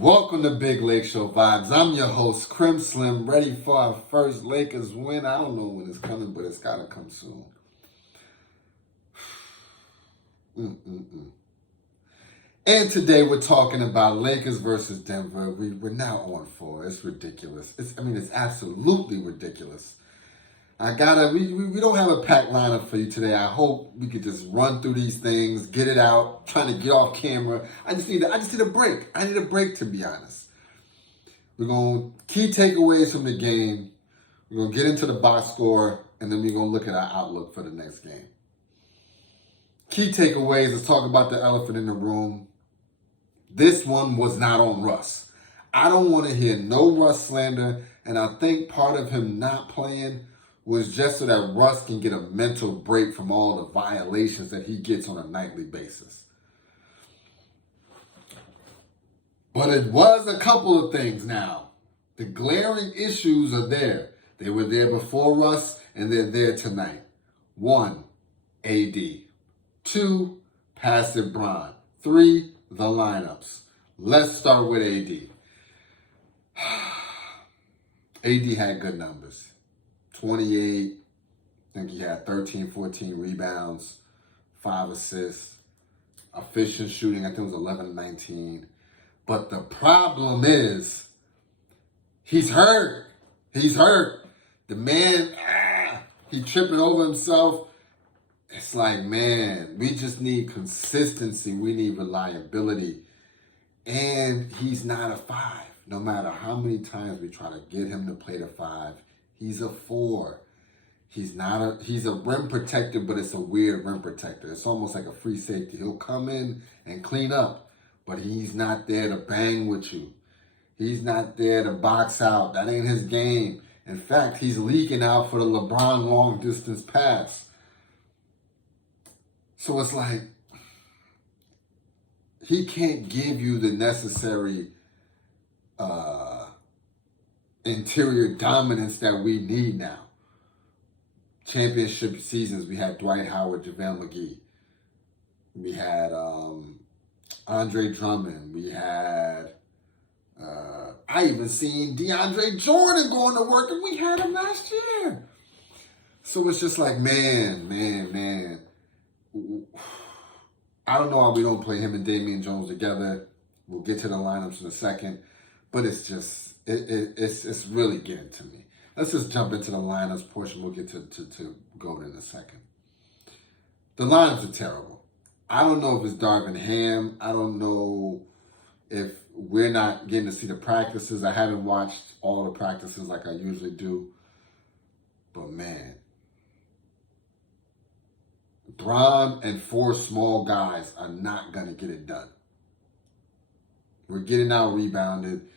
Welcome to Big Lake Show Vibes. I'm your host, Crim Slim, ready for our first Lakers win. I don't know when it's coming, but it's got to come soon. And today we're talking about Lakers versus Denver. We're now on 4. It's ridiculous. It's absolutely ridiculous. We don't have a packed lineup for you today. I hope we could just run through these things, get it out, trying to get off camera. I just need a break. I need a break, to be honest. We're going to key takeaways from the game. We're going to get into the box score, and then we're going to look at our outlook for the next game. Key takeaways, let's talk about the elephant in the room. This one was not on Russ. I don't want to hear no Russ slander, and I think part of him not playing was just so that Russ can get a mental break from all the violations that he gets on a nightly basis. But it was a couple of things now. The glaring issues are there. They were there before Russ, and they're there tonight. 1, AD. 2, passive Bron. 3, the lineups. Let's start with AD. AD had good numbers. 28, I think he had 13, 14 rebounds, 5 assists, efficient shooting, I think it was 11 and 19. But the problem is, he's hurt. He's hurt. The man, he tripping over himself. It's like, man, we just need consistency. We need reliability. And he's not a 5. No matter how many times we try to get him to play the 5, he's a 4. He's a rim protector, but it's a weird rim protector. It's almost like a free safety. He'll come in and clean up, but he's not there to bang with you. He's not there to box out. That ain't his game. In fact, he's leaking out for the LeBron long distance pass. So it's like, he can't give you the necessary interior dominance that we need now. Championship seasons, we had Dwight Howard, JaVale McGee. We had Andre Drummond. We had, I even seen DeAndre Jordan going to work, and we had him last year. So it's just like, man. I don't know why we don't play him and Damian Jones together. We'll get to the lineups in a second. But it's just, it's really getting to me. Let's just jump into the lineups portion. We'll get to go in a second. The lineups are terrible. I don't know if it's Darvin Ham. I don't know if we're not getting to see the practices. I haven't watched all the practices like I usually do. But man, Bron and 4 small guys are not going to get it done. We're getting out rebounded.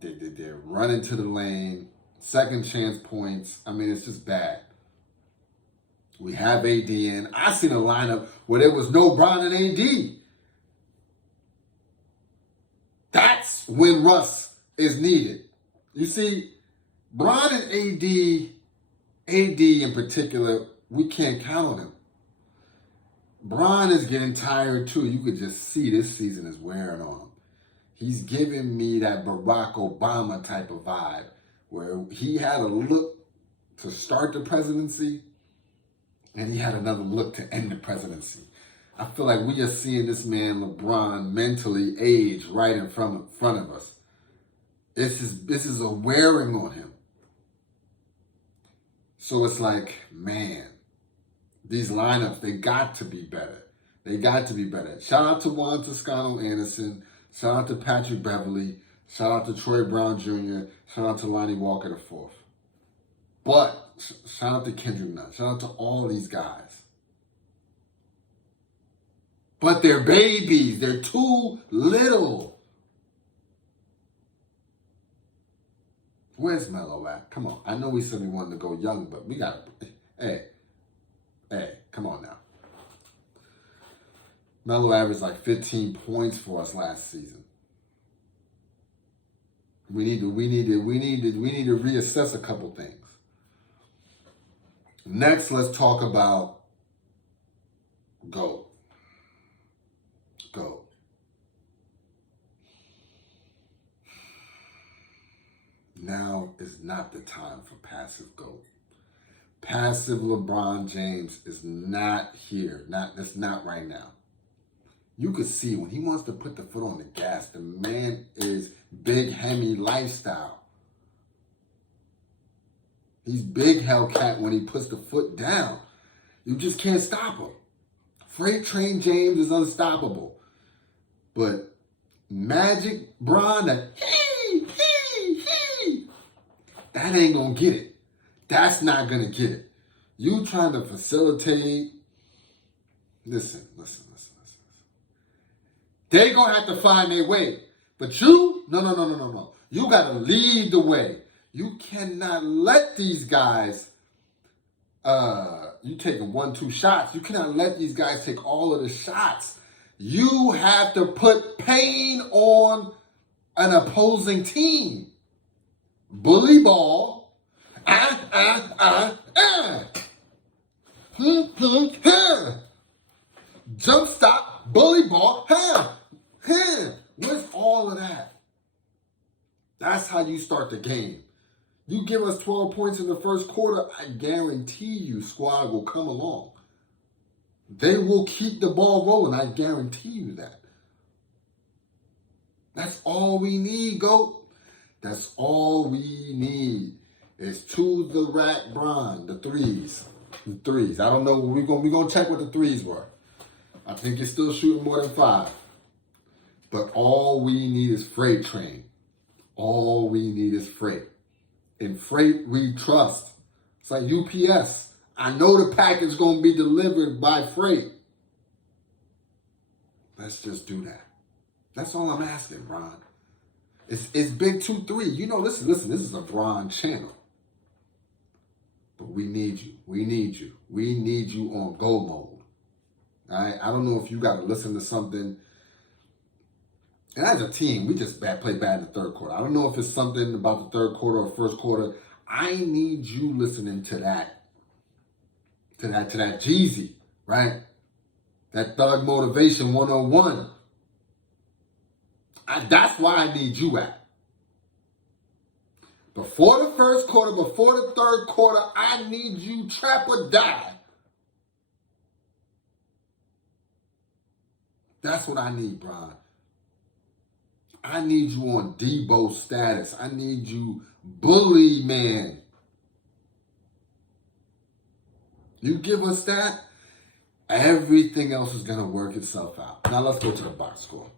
They're running to the lane. Second chance points. I mean, it's just bad. We have AD in. I seen a lineup where there was no Bron and AD. That's when Russ is needed. You see, Bron and AD in particular, we can't count on him. Bron is getting tired too. You could just see this season is wearing on him. He's giving me that Barack Obama type of vibe where he had a look to start the presidency and he had another look to end the presidency. I feel like we are seeing this man, LeBron, mentally age right in front of us. This is a wearing on him. So it's like, man, these lineups, they got to be better. They got to be better. Shout out to Juan Toscano Anderson. Shout out to Patrick Beverly. Shout out to Troy Brown Jr. Shout out to Lonnie Walker IV. But shout out to Kendrick Nunn. Shout out to all these guys. But they're babies. They're too little. Where's Melo at? Come on. I know we said we wanted to go young, but we got to... Hey, come on now. Melo averaged like 15 points for us last season. We need to reassess a couple things. Next, let's talk about GOAT. now is not the time for passive GOAT. Passive LeBron James is not here. That's not right now. You could see when he wants to put the foot on the gas, the man is big Hemi lifestyle. He's big Hellcat when he puts the foot down. You just can't stop him. Freight Train James is unstoppable. But Magic Bron, that ain't gonna get it. That's not gonna get it. You trying to facilitate. Listen. They gonna have to find their way. But you, no. You gotta lead the way. You cannot let these guys, you taking 1-2 shots. You cannot let these guys take all of the shots. You have to put pain on an opposing team. Bully ball. Jump stop. Bully ball. Where's all of that? That's how you start the game. You give us 12 points in the first quarter, I guarantee you squad will come along. They will keep the ball rolling. I guarantee you that. That's all we need, GOAT. That's all we need is to the rack Bron, the threes. The threes. I don't know. We're gonna check what the threes were. I think you're still shooting more than 5. But all we need is Freight Train. All we need is Freight. In Freight, we trust. It's like UPS. I know the package is going to be delivered by Freight. Let's just do that. That's all I'm asking, Bron. It's big 2-3. You know, listen, this is a Bron channel. But we need you. We need you. We need you on go mode. All right? I don't know if you got to listen to something. And as a team, we just play bad in the third quarter. I don't know if it's something about the third quarter or first quarter. I need you listening to that Jeezy, right? That Thug Motivation 101. That's why I need you at. Before the first quarter, before the third quarter, I need you trap or die. That's what I need, Bron. I need you on Debo status. I need you bully man. You give us that, everything else is going to work itself out. Now let's go to the box score.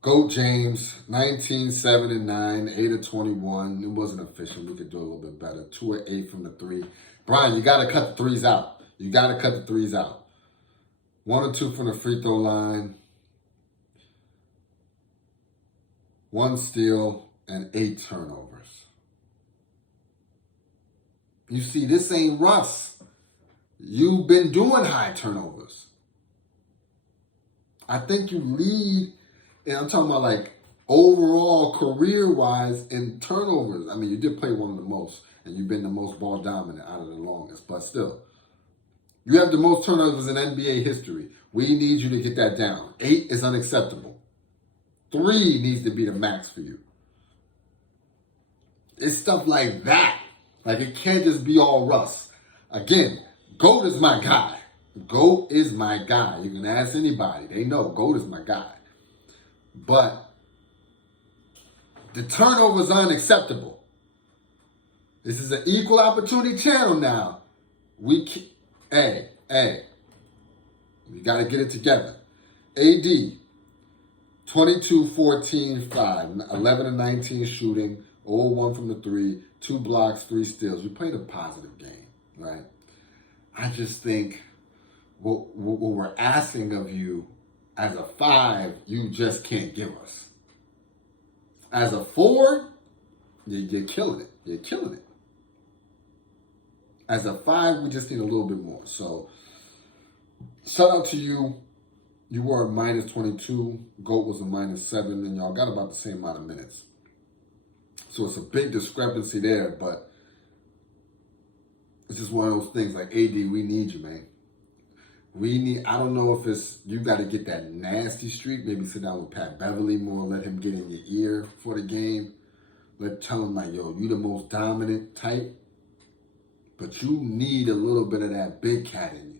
GOAT James, 19, 7, and 9, 8 of 21. It wasn't efficient. We could do a little bit better. 2 of 8 from the 3. Brian, you got to cut the threes out. 1 or 2 from the free throw line. 1 steal and 8 turnovers. You see, this ain't Russ. You've been doing high turnovers. I think you lead, and I'm talking about like overall career-wise in turnovers. I mean, you did play one of the most, and you've been the most ball dominant out of the longest, but still. You have the most turnovers in NBA history. We need you to get that down. 8 is unacceptable. 3 needs to be the max for you. It's stuff like that. Like, it can't just be all Russ. Again, GOAT is my guy. GOAT is my guy. You can ask anybody. They know GOAT is my guy. But the turnovers are unacceptable. This is an equal opportunity channel now. Hey, we got to get it together. AD, 22, 14, 5, 11 and 19 shooting, 0-1 from the 3, 2 blocks, 3 steals. You played a positive game, right? I just think what we're asking of you as a 5, you just can't give us. As a 4, you're killing it. You're killing it. As a 5, we just need a little bit more. So, shout out to you. You were a minus 22. GOAT was a minus 7. And y'all got about the same amount of minutes. So it's a big discrepancy there. But it's just one of those things like, AD, we need you, man. I don't know if it's, you got to get that nasty streak. Maybe sit down with Pat Beverly more, let him get in your ear for the game. Tell him, like, yo, you the most dominant type, but you need a little bit of that big cat in you.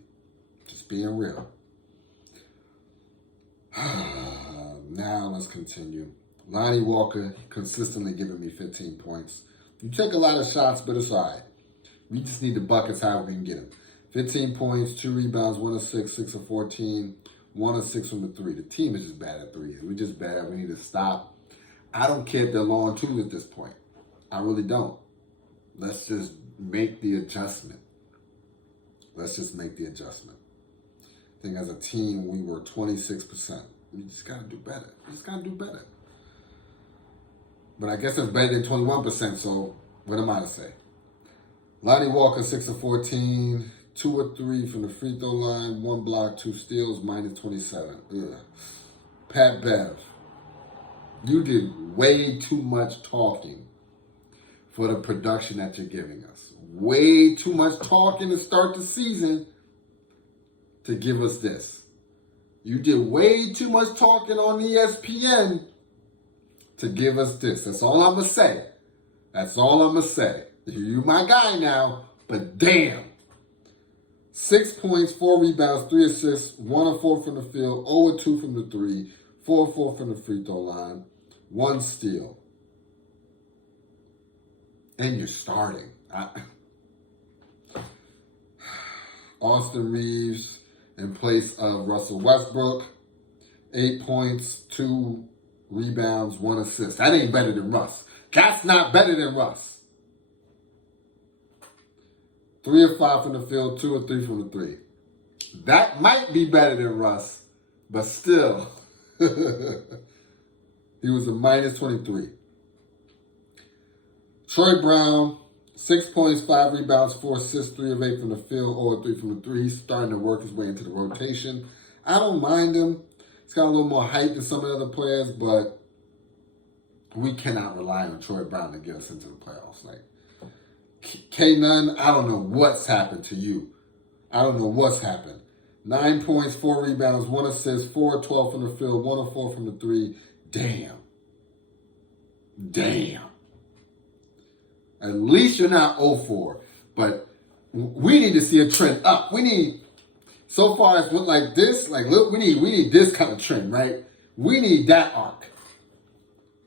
Just being real. Now let's continue. Lonnie Walker consistently giving me 15 points. You take a lot of shots, but it's all right. We just need the buckets however we can get them. 15 points, 2 rebounds, 1 of 6, 6 of 14, 1 of 6 from the 3. The team is just bad at 3. We're just bad. We need to stop. I don't care if they're long twos at this point. I really don't. Let's just make the adjustment. Let's just make the adjustment. I think as a team, we were 26%. We just got to do better. We just got to do better. But I guess it's better than 21%, so what am I to say? Lonnie Walker, 6 of 14, 2 of 3 from the free throw line, 1 block, 2 steals, minus 27. Ugh. Pat Bev, you did way too much talking for the production that you're giving us. Way too much talking to start the season to give us this. You did way too much talking on ESPN to give us this. That's all I'm going to say. That's all I'm going to say. You're my guy now, but damn. 6 points, 4 rebounds, 3 assists, 1 of 4 from the field, 0 of 2 from the 3, 4 of 4 from the free throw line, 1 steal. And you're starting. Austin Reeves in place of Russell Westbrook, 8 points, 2 rebounds, 1 assist. That ain't better than Russ. That's not better than Russ. 3 of 5 from the field, 2 of 3 from the 3. That might be better than Russ, but still, he was a minus 23. Troy Brown, 6 points, 5 rebounds, 4 assists, 3 of 8 from the field, 0 of 3 from the 3. He's starting to work his way into the rotation. I don't mind him. He's got a little more height than some of the other players, but we cannot rely on Troy Brown to get us into the playoffs. Like, K-Nunn, I don't know what's happened to you. I don't know what's happened. 9 points, 4 rebounds, 1 assist, 4 of 12 from the field, 1 of 4 from the 3. Damn. At least you're not 0-4. But we need to see a trend up. We need, so far as like this, like look, we need this kind of trend, right? We need that arc.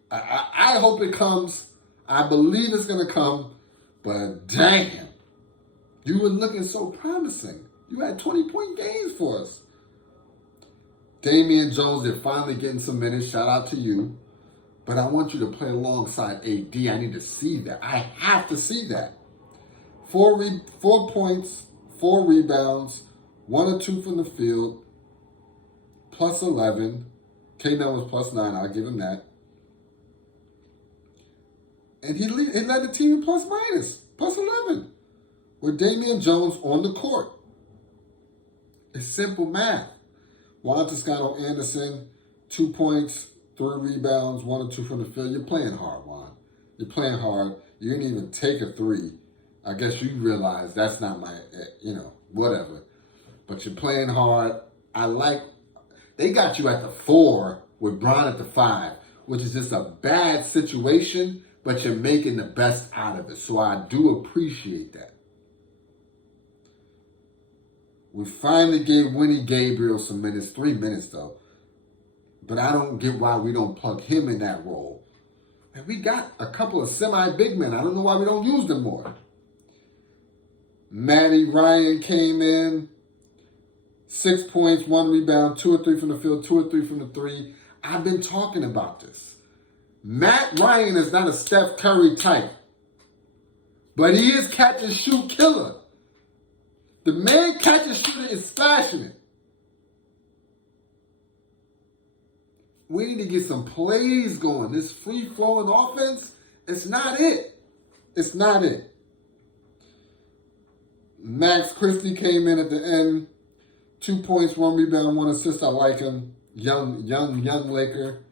I hope it comes. I believe it's going to come. But damn, you were looking so promising. You had 20-point games for us. Damian Jones, they're finally getting some minutes. Shout out to you. But I want you to play alongside AD. I need to see that. I have to see that. 4 points, 4 rebounds, 1 or 2 from the field, plus 11. K-Nunn was plus 9. I'll give him that. And he led the team in plus 11, with Damian Jones on the court. It's simple math. Juan Toscano Anderson, 2 points, 3 rebounds, 1 or 2 from the field. You're playing hard, Juan. You're playing hard. You didn't even take a 3. I guess you realize that's not my, whatever. But you're playing hard. They got you at the 4 with Bron at the 5, which is just a bad situation, but you're making the best out of it. So I do appreciate that. We finally gave Winnie Gabriel some minutes, 3 minutes though. But I don't get why we don't plug him in that role. And we got a couple of semi-big men. I don't know why we don't use them more. Matty Ryan came in, 6 points, 1 rebound, 2 or 3 from the field, 2 or 3 from the 3. I've been talking about this. Matt Ryan is not a Steph Curry type, but he is catch and shoot killer. The man catch and shooter is smashing it. We need to get some plays going. This free-flowing offense, it's not it. It's not it. Max Christie came in at the end. 2 points, 1 rebound, 1 assist. I like him. Young Laker.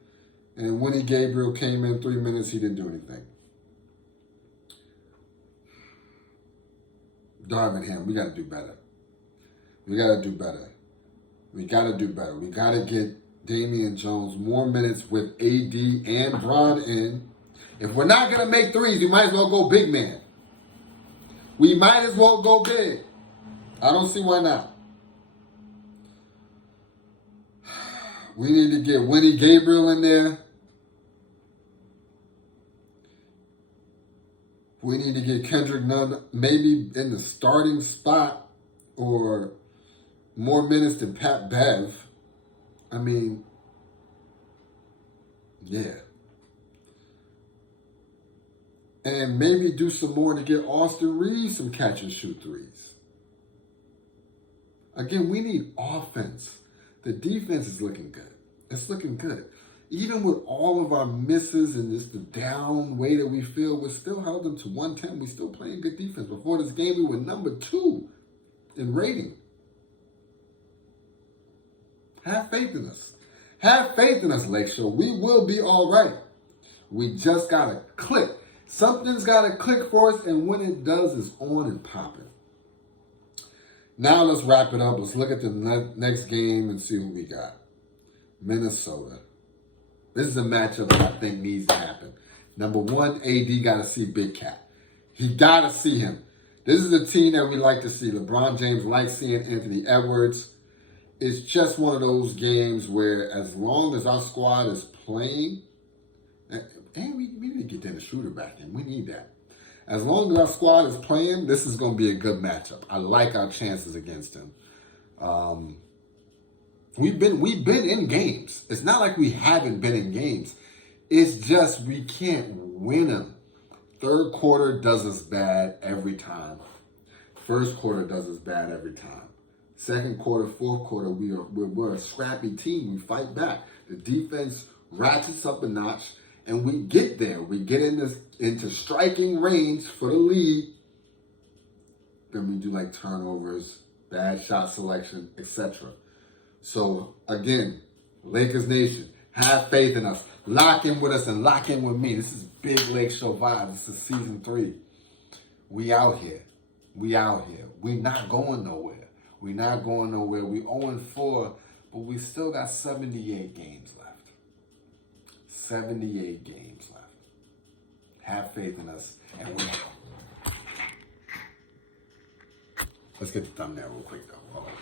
And Winnie Gabriel came in 3 minutes. He didn't do anything. Darvin Ham, we got to do better. We got to do better. We got to do better. We got to get Damian Jones more minutes with AD and Bron in. If we're not going to make threes, we might as well go big man. We might as well go big. I don't see why not. We need to get Winnie Gabriel in there. We need to get Kendrick Nunn maybe in the starting spot or more minutes than Pat Bev. I mean, yeah. And maybe do some more to get Austin Reeves some catch and shoot threes. Again, we need offense. The defense is looking good. It's looking good. Even with all of our misses and just the down way that we feel, we still held them to 110. We're still playing good defense. Before this game, we were number 2 in rating. Have faith in us. Have faith in us, LakeShow. We will be all right. We just got to click. Something's got to click for us, and when it does, it's on and popping. Now let's wrap it up. Let's look at the next game and see who we got. Minnesota. This is a matchup that I think needs to happen. Number 1, AD got to see Big Cat. He got to see him. This is a team that we like to see. LeBron James likes seeing Anthony Edwards. It's just one of those games where as long as our squad is playing, and we need to get the shooter back in. We need that. As long as our squad is playing, this is going to be a good matchup. I like our chances against him. We've been in games. It's not like we haven't been in games. It's just we can't win them. Third quarter does us bad every time. First quarter does us bad every time. Second quarter, fourth quarter, we're a scrappy team. We fight back. The defense ratchets up a notch, and we get there. We get into striking range for the lead. Then we do like turnovers, bad shot selection, etc. So, again, Lakers Nation, have faith in us. Lock in with us and lock in with me. This is big LakeShow vibes. This is season 3. We out here. We out here. We not going nowhere. We not going nowhere. We 0-4, but we still got 78 games left. 78 games left. Have faith in us, and we're out. Let's get the thumbnail real quick, though. Hold on.